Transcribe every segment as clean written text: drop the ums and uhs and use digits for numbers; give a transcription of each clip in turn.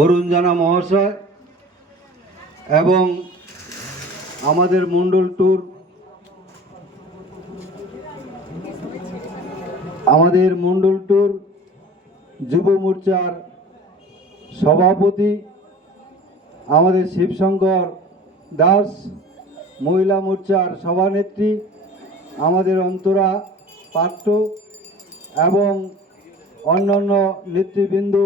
অরুণ জানা মহাশয় এবং আমাদের মণ্ডল ট্যুর যুব মোর্চার সভাপতি আমাদের শিবশঙ্কর দাস, মহিলা মোর্চার সভানেত্রী আমাদের অন্তরা পাত্র এবং অন্যান্য নেতৃবৃন্দ,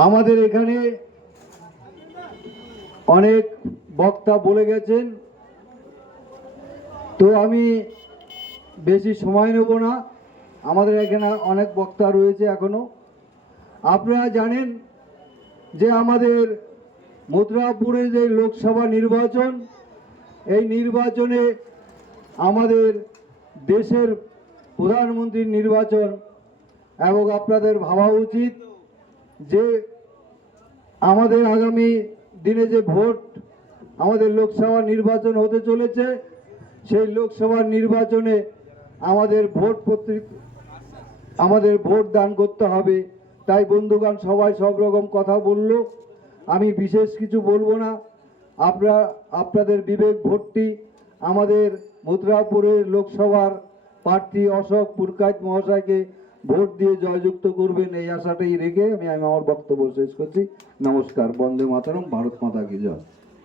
আমাদের এখানে অনেক বক্তা বলে গেছেন, তো আমি বেশি সময় নেব না। আমাদের এখানে অনেক বক্তা রয়েছে এখনো। আপনারা জানেন যে আমাদের মথুরাপুরে যে লোকসভা নির্বাচন, এই নির্বাচনে আমাদের দেশের প্রধানমন্ত্রীর নির্বাচন, এবং আপনাদের ভাবা উচিত যে আমাদের আগামী দিনে যে ভোট, আমাদের লোকসভা নির্বাচন হতে চলেছে, সেই লোকসভা নির্বাচনে আমাদের ভোট দান করতে হবে। তাই বন্ধুগণ সবাই সব রকম কথা বলল, আমি বিশেষ কিছু বলবো না। আপনাদের বিবেক ভোটটি আমাদের মথুরাপুরের লোকসভার প্রার্থী অশোক পুরকাইত মহাশয়কে ভোট দিয়ে জয়যুক্ত করবেন, এই আশাটাই রেখে আমি আমার বক্তব্য শেষ করছি। নমস্কার। বন্দে মাতরম। ভারত মাতা কি জয়।